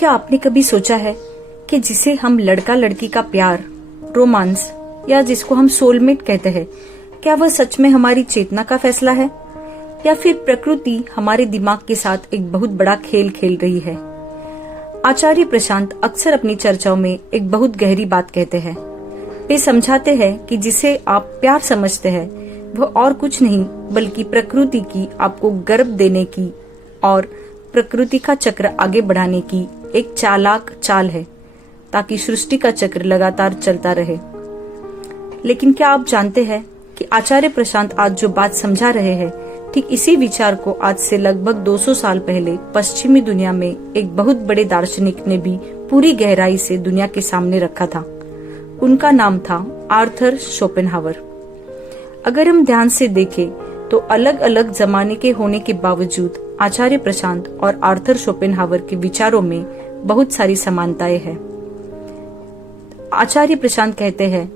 क्या आपने कभी सोचा है कि जिसे हम लड़का लड़की का प्यार, रोमांस या जिसको हम सोलमेट कहते हैं, क्या वह सच में हमारी चेतना का फैसला है या फिर प्रकृति हमारे दिमाग के साथ एक बहुत बड़ा खेल खेल रही है? आचार्य प्रशांत अक्सर अपनी चर्चाओं में एक बहुत गहरी बात कहते हैं। वे समझाते हैं कि जिसे आप प्यार समझते हैं वह और कुछ नहीं बल्कि प्रकृति की आपको गर्भ देने की और प्रकृति का चक्र आगे बढ़ाने की एक चालाक चाल है ताकि सृष्टि का चक्र लगातार चलता रहे। लेकिन क्या आप जानते हैं कि आचार्य प्रशांत आज जो बात समझा रहे हैं, ठीक इसी विचार को आज से लगभग 200 साल पहले पश्चिमी दुनिया में एक बहुत बड़े दार्शनिक ने भी पूरी गहराई से दुनिया के सामने रखा था। उनका नाम था आर्थर शोपेनहावर। अगर हम ध्यान से देखें तो अलग अलग जमाने के होने के बावजूद आचार्य प्रशांत और आर्थर शोपेनहावर के विचारों में बहुत सारी समानताएं हैं। आचार्य प्रशांत कहते हैं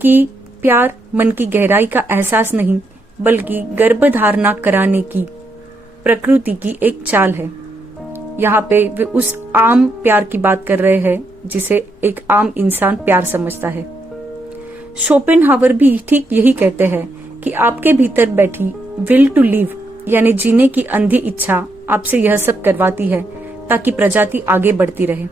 कि प्यार मन की गहराई का एहसास नहीं बल्कि गर्भधारणा कराने की प्रकृति की एक चाल है। यहाँ पे वे उस आम प्यार की बात कर रहे हैं जिसे एक आम इंसान प्यार समझता है। शोपेनहावर भी ठीक यही कहते हैं कि आपके भीतर बैठी विल टू लिव यानी जीने की अंधी इच्छा आपसे यह सब करवाती है ताकि प्रजाति आगे बढ़ती रहे।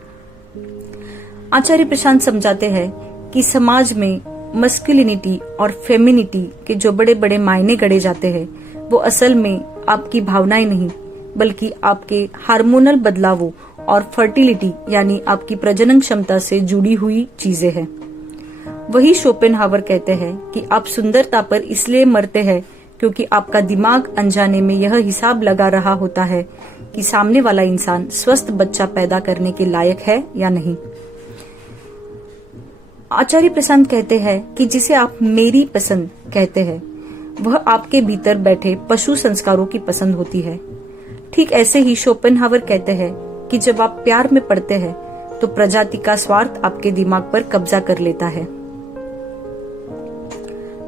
आचार्य प्रशांत समझाते हैं कि समाज में मस्कुलिनिटी और फेमिनिटी के जो बड़े बड़े मायने गढ़े जाते हैं वो असल में आपकी भावनाएं नहीं बल्कि आपके हार्मोनल बदलावों और फर्टिलिटी यानी आपकी प्रजनन क्षमता से जुड़ी हुई चीजें हैं। वही शोपेनहावर कहते हैं कि आप सुंदरता पर इसलिए मरते हैं क्योंकि आपका दिमाग अनजाने में यह हिसाब लगा रहा होता है कि सामने वाला इंसान स्वस्थ बच्चा पैदा करने के लायक है या नहीं। आचार्य प्रशांत कहते हैं कि जिसे आप मेरी पसंद कहते हैं वह आपके भीतर बैठे पशु संस्कारों की पसंद होती है। ठीक ऐसे ही शोपेनहावर कहते हैं कि जब आप प्यार में पड़ते हैं तो प्रजाति का स्वार्थ आपके दिमाग पर कब्जा कर लेता है।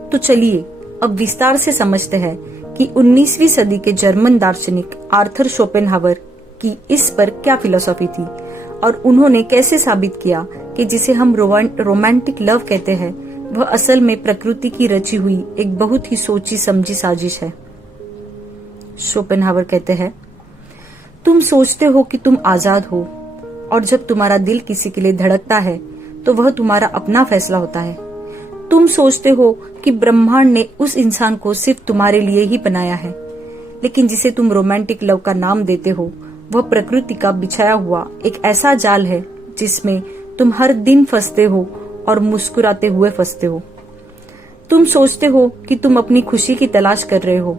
तो चलिए अब विस्तार से समझते हैं कि 19वीं सदी के जर्मन दार्शनिक आर्थर शोपेनहावर की इस पर क्या फिलॉसफी थी और उन्होंने कैसे साबित किया कि जिसे हम रोमांटिक लव कहते हैं वह असल में प्रकृति की रची हुई एक बहुत ही सोची समझी साजिश है। शोपेनहावर कहते हैं, तुम सोचते हो कि तुम आजाद हो और जब तुम्हारा दिल किसी के लिए धड़कता है तो वह तुम्हारा अपना फैसला होता है। तुम सोचते हो कि ब्रह्मांड ने उस इंसान को सिर्फ तुम्हारे लिए ही बनाया है, लेकिन जिसे तुम रोमांटिक लव का नाम देते हो वह प्रकृति का बिछाया हुआ एक ऐसा जाल है जिसमें तुम हर दिन फंसते हो और मुस्कुराते हुए फंसते हो। तुम सोचते हो कि तुम अपनी खुशी की तलाश कर रहे हो,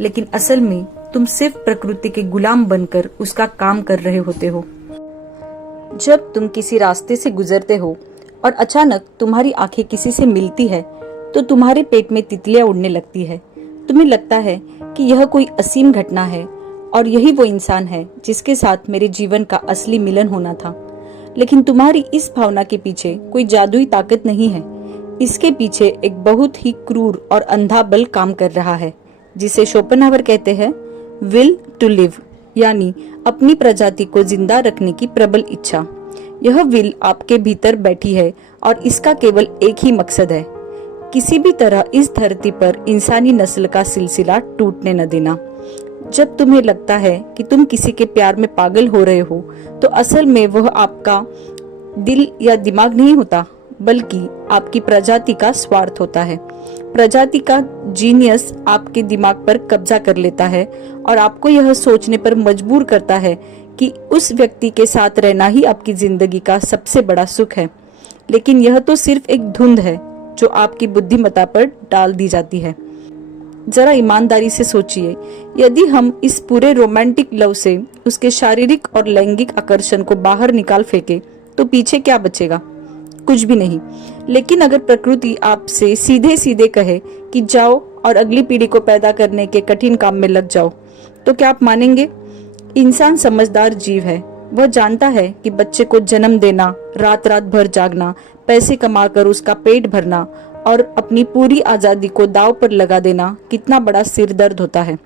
लेकिन असल में तुम सिर्फ प्रकृति के गुलाम बनकर उसका काम कर रहे होते हो। जब तुम किसी रास्ते से गुजरते हो और अचानक तुम्हारी आंखें किसी से मिलती है तो तुम्हारे पेट में तितलियां उड़ने लगती है। तुम्हें लगता है कि यह कोई असीम घटना है और यही वो इंसान है जिसके साथ मेरे जीवन का असली मिलन होना था। लेकिन तुम्हारी इस भावना के पीछे कोई जादुई ताकत नहीं है। इसके पीछे एक बहुत ही क्रूर और अंधा बल काम कर रहा है जिसे शोपेनहावर कहते हैं विल टू लिव यानी अपनी प्रजाति को जिंदा रखने की प्रबल इच्छा। यह विल आपके भीतर बैठी है और इसका केवल एक ही मकसद है, किसी भी तरह इस धरती पर इंसानी नस्ल का सिलसिला टूटने न देना। जब तुम्हें लगता है कि तुम किसी के प्यार में पागल हो रहे हो तो असल में वह आपका दिल या दिमाग नहीं होता बल्कि आपकी प्रजाति का स्वार्थ होता है। प्रजाति का जीनियस आपके दिमाग पर कब्जा कर लेता है और आपको यह सोचने पर मजबूर करता है कि उस व्यक्ति के साथ रहना ही आपकी जिंदगी का सबसे बड़ा सुख है। लेकिन यह तो सिर्फ एक धुंध है जो आपकी बुद्धिमत्ता पर डाल दी जाती है। जरा ईमानदारी से सोचिए, यदि हम इस पूरे रोमांटिक लव से उसके शारीरिक और लैंगिक आकर्षण को बाहर निकाल फेंके तो पीछे क्या बचेगा? कुछ भी नहीं। लेकिन अगर प्रकृति आपसे सीधे सीधे कहे कि जाओ और अगली पीढ़ी को पैदा करने के कठिन काम में लग जाओ, तो क्या आप मानेंगे? इंसान समझदार जीव है। वह जानता है कि बच्चे को जन्म देना, रात रात भर जागना, पैसे कमाकर उसका पेट भरना और अपनी पूरी आजादी को दांव पर लगा देना कितना बड़ा सिर दर्द होता है।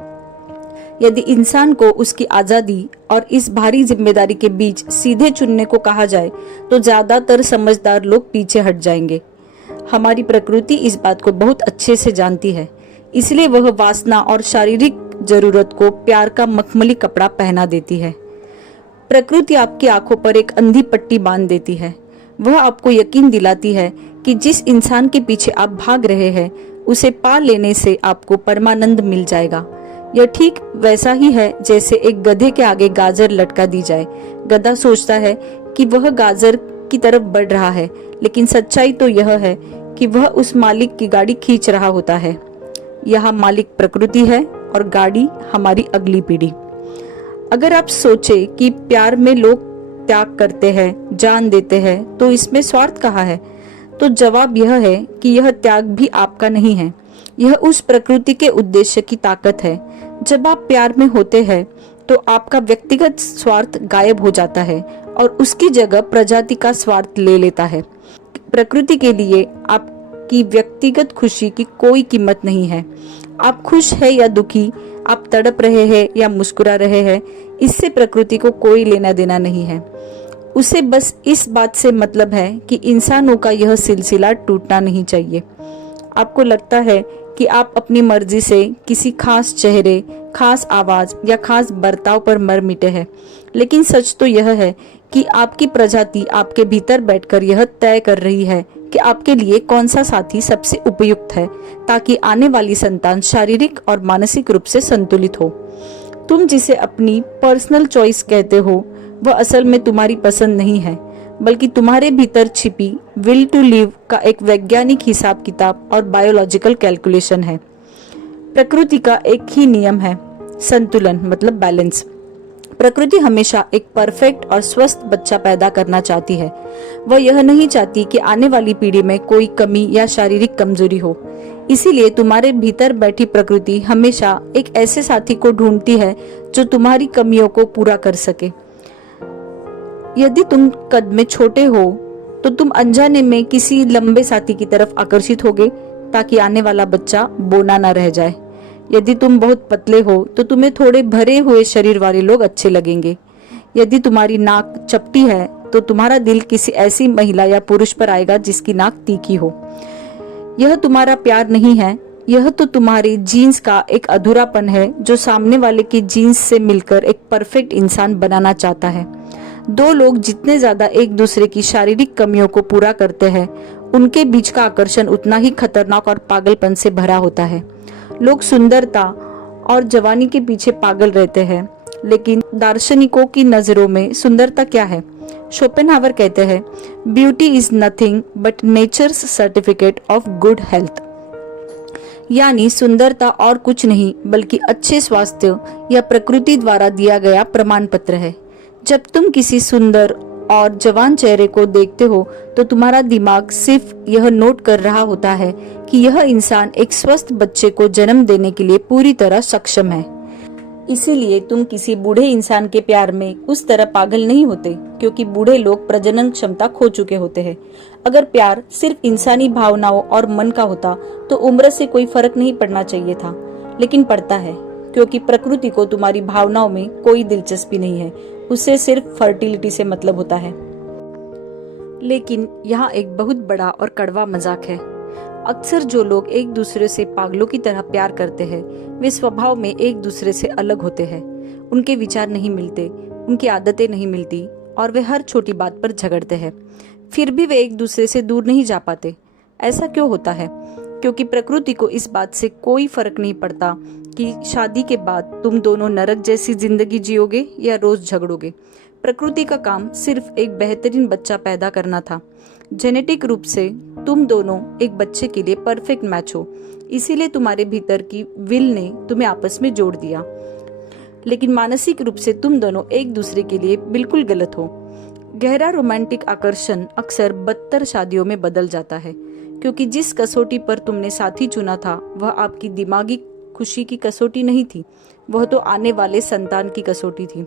यदि इंसान को उसकी आजादी और इस भारी जिम्मेदारी के बीच सीधे चुनने को कहा जाए तो ज्यादातर समझदार लोग पीछे हट जाएंगे। हमारी प्रकृति इस बात को बहुत अच्छे से जानती है, इसलिए वह वासना और शारीरिक जरूरत को प्यार का मखमली कपड़ा पहना देती है। प्रकृति आपकी आंखों पर एक अंधी पट्टी बांध देती है। वह आपको यकीन दिलाती है कि जिस इंसान के पीछे आप भाग रहे हैं उसे पा लेने से आपको परमानंद मिल जाएगा। यह ठीक वैसा ही है जैसे एक गधे के आगे गाजर लटका दी जाए। गधा सोचता है कि वह गाजर की तरफ बढ़ रहा है, लेकिन सच्चाई तो यह है कि वह उस मालिक की गाड़ी खींच रहा होता है। यह मालिक प्रकृति है और गाड़ी हमारी अगली पीढ़ी। अगर आप सोचे कि प्यार में लोग त्याग करते हैं, जान देते हैं, तो इसमें स्वार्थ कहाँ है, तो जवाब यह है कि यह त्याग भी आपका नहीं है, यह उस प्रकृति के उद्देश्य की ताकत है। जब आप प्यार में होते हैं तो आपका व्यक्तिगत स्वार्थ गायब हो जाता है और उसकी जगह प्रजाति का स्वार्थ ले लेता है। प्रकृति के लिए आपकी व्यक्तिगत खुशी की कोई कीमत नहीं है। आप खुश है या दुखी, आप तड़प रहे हैं या मुस्कुरा रहे हैं, इससे प्रकृति को कोई लेना देना नहीं है। उसे बस इस बात से मतलब है कि इंसानों का यह सिलसिला टूटना नहीं चाहिए। आपको लगता है कि आप अपनी मर्जी से किसी खास चेहरे, खास आवाज या खास बर्ताव पर मर मिटे हैं, लेकिन सच तो यह है कि आपकी प्रजाति आपके भीतर बैठकर यह तय कर रही है कि आपके लिए कौन सा साथी सबसे उपयुक्त है, ताकि आने वाली संतान शारीरिक और मानसिक रूप से संतुलित हो। तुम जिसे अपनी पर्सनल चॉइस कहते हो वह असल में तुम्हारी पसंद नहीं है, बल्कि तुम्हारे भीतर छिपी विल टू लिव का एक वैज्ञानिक हिसाब किताब और बायोलॉजिकल कैलकुलेशन है। प्रकृति का एक ही नियम है, संतुलन मतलब बैलेंस। प्रकृति हमेशा एक परफेक्ट और स्वस्थ बच्चा पैदा करना चाहती है। वह यह नहीं चाहती कि आने वाली पीढ़ी में कोई कमी या शारीरिक कमजोरी हो। इसीलिए तुम्हारे भीतर बैठी प्रकृति हमेशा एक ऐसे साथी को ढूंढती है जो तुम्हारी कमियों को पूरा कर सके। यदि तुम कद में छोटे हो तो तुम अनजाने में किसी लंबे साथी की तरफ आकर्षित होगे ताकि आने वाला बच्चा बोना ना रह जाए। यदि तुम बहुत पतले हो तो तुम्हें थोड़े भरे हुए शरीर वाले लोग अच्छे लगेंगे। यदि तुम्हारी नाक चपटी है तो तुम्हारा दिल किसी ऐसी महिला या पुरुष पर आएगा जिसकी नाक तीखी हो। यह तुम्हारा प्यार नहीं है, यह तो तुम्हारी जीन्स का एक अधूरापन है जो सामने वाले की जीन्स से मिलकर एक परफेक्ट इंसान बनाना चाहता है। दो लोग जितने ज्यादा एक दूसरे की शारीरिक कमियों को पूरा करते हैं, उनके बीच का आकर्षण उतना ही खतरनाक और पागलपन से भरा होता है। लोग सुंदरता और जवानी के पीछे पागल रहते हैं, लेकिन दार्शनिकों की नजरों में सुंदरता क्या है? शोपेनहावर कहते हैं, beauty is nothing but nature's certificate of good health. यानी सुंदरता और कुछ नहीं बल्कि अच्छे स्वास्थ्य या प्रकृति द्वारा दिया गया प्रमाण पत्र है। जब तुम किसी सुंदर और जवान चेहरे को देखते हो तो तुम्हारा दिमाग सिर्फ यह नोट कर रहा होता है कि यह इंसान एक स्वस्थ बच्चे को जन्म देने के लिए पूरी तरह सक्षम है। इसीलिए तुम किसी बूढ़े इंसान के प्यार में उस तरह पागल नहीं होते, क्योंकि बूढ़े लोग प्रजनन क्षमता खो चुके होते हैं। अगर प्यार सिर्फ इंसानी भावनाओं और मन का होता तो उम्र से कोई फर्क नहीं पड़ना चाहिए था, लेकिन पड़ता है, क्योंकि प्रकृति को तुम्हारी भावनाओं में कोई दिलचस्पी नहीं है, उसे सिर्फ फर्टिलिटी से मतलब होता है। लेकिन यहाँ एक बहुत बड़ा और कड़वा मजाक है। अक्सर जो लोग एक दूसरे से पागलों की तरह प्यार करते हैं वे स्वभाव में एक दूसरे से अलग होते हैं। उनके विचार नहीं मिलते, उनकी आदतें नहीं मिलती और वे हर छोटी बात पर झगड़ते हैं। फिर भी वे एक दूसरे से दूर नहीं जा पाते। ऐसा क्यों होता है? क्योंकि प्रकृति को इस बात से कोई फर्क नहीं पड़ता कि शादी के बाद तुम दोनों नरक जैसी जिंदगी जियोगे या रोज झगड़ोगे। प्रकृति का काम सिर्फ एक बेहतरीन बच्चा पैदा करना था। जेनेटिक रूप से तुम दोनों एक बच्चे के लिए परफेक्ट मैच हो, इसीलिए तुम्हारे भीतर की विल ने तुम्हें आपस में जोड़ दिया। लेकिन मानसिक रूप से तुम दोनों एक दूसरे के लिए बिल्कुल गलत हो। गहरा रोमांटिक आकर्षण अक्सर बदतर शादियों में बदल जाता है, क्योंकि जिस कसौटी पर तुमने साथी चुना था वह आपकी दिमागी खुशी की कसौटी नहीं थी, वह तो आने वाले संतान की कसौटी थी।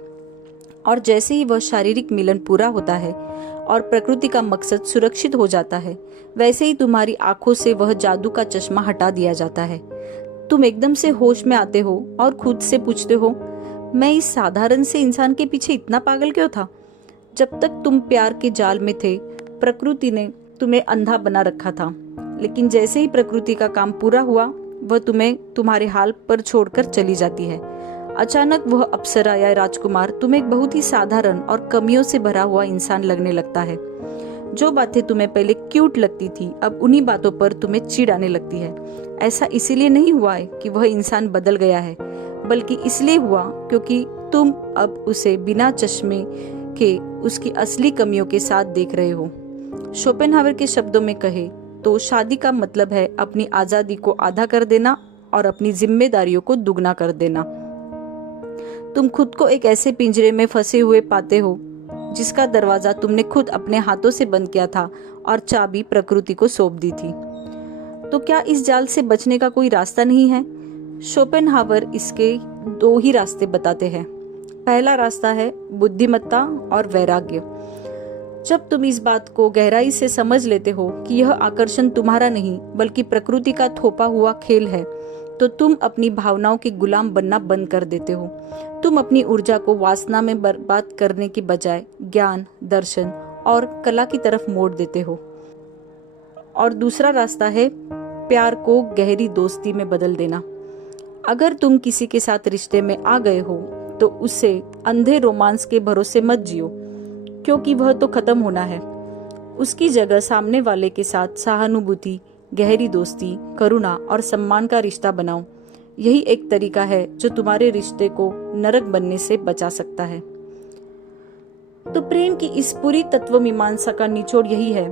और जैसे ही वह शारीरिक मिलन पूरा होता है और प्रकृति का मकसद सुरक्षित हो जाता है, वैसे ही तुम्हारी आंखों से वह जादू का चश्मा हटा दिया जाता है। तुम एकदम से होश में आते हो और खुद से पूछते हो, मैं इस साधारण से इंसान के पीछे इतना पागल क्यों था? जब तक तुम प्यार के जाल में थे, प्रकृति ने तुम्हें अंधा बना रखा था, लेकिन जैसे ही प्रकृति का काम पूरा हुआ, वह तुम्हें तुम्हारे हाल पर छोड़कर चली जाती है। अचानक वह अप्सरा या राजकुमार तुम्हें एक बहुत ही साधारण और कमियों से भरा हुआ इंसान लगने लगता है। जो बातें तुम्हें पहले क्यूट लगती थी, अब उन्हीं बातों पर तुम्हें चिढ़ आने लगती है। ऐसा इसीलिए नहीं हुआ है कि वह इंसान बदल गया है, बल्कि इसलिए हुआ क्योंकि तुम अब उसे बिना चश्मे के उसकी असली कमियों के साथ देख रहे हो। शोपेनहावर के शब्दों में कहे तो शादी का मतलब है अपनी आजादी को आधा कर देना और अपनी जिम्मेदारियों को दुगना कर देना। तुम खुद को एक ऐसे पिंजरे में फंसे हुए पाते हो जिसका दरवाजा तुमने खुद अपने हाथों से बंद किया था और चाबी प्रकृति को सौंप दी थी। तो क्या इस जाल से बचने का कोई रास्ता नहीं है? शोपेनहावर इसके दो ही रास्ते बताते हैं। पहला रास्ता है बुद्धिमत्ता और वैराग्य। जब तुम इस बात को गहराई से समझ लेते हो कि यह आकर्षण तुम्हारा नहीं बल्कि प्रकृति का थोपा हुआ खेल है, तो तुम अपनी भावनाओं के गुलाम बनना बंद कर देते हो। तुम अपनी ऊर्जा को वासना में बर्बाद करने की बजाय ज्ञान, दर्शन और कला की तरफ मोड़ देते हो। और दूसरा रास्ता है प्यार को गहरी दोस्ती में बदल देना। अगर तुम किसी के साथ रिश्ते में आ गए हो तो उसे अंधे रोमांस के भरोसे मत जियो, क्योंकि वह तो खत्म होना है। उसकी जगह सामने वाले के साथ सहानुभूति, गहरी दोस्ती, करुणा और सम्मान का रिश्ता बनाओ। यही एक तरीका है जो तुम्हारे रिश्ते को नरक बनने से बचा सकता है। तो प्रेम की इस पूरी तत्व मीमांसा का निचोड़ यही है,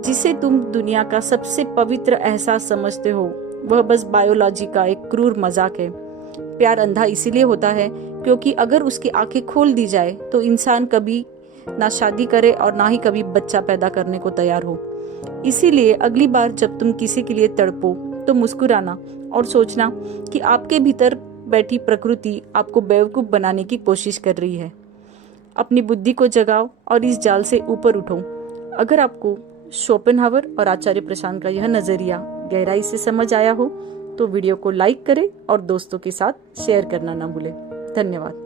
जिसे तुम दुनिया का सबसे पवित्र एहसास समझते हो, वह बस बायोलॉजी का एक क्रूर मजाक है। प्यार अंधा इसीलिए होता है क्योंकि अगर उसकी आंखें खोल दी जाए तो इंसान कभी ना शादी करे और ना ही कभी बच्चा पैदा करने को तैयार हो। इसीलिए अगली बार जब तुम किसी के लिए तड़पो तो मुस्कुराना और सोचना कि आपके भीतर बैठी प्रकृति आपको बेवकूफ बनाने की कोशिश कर रही है। अपनी बुद्धि को जगाओ और इस जाल से ऊपर उठो। अगर आपको शोपेनहावर और आचार्य प्रशांत का यह नजरिया गहराई से समझ आया हो तो वीडियो को लाइक करें और दोस्तों के साथ शेयर करना ना भूलें। धन्यवाद।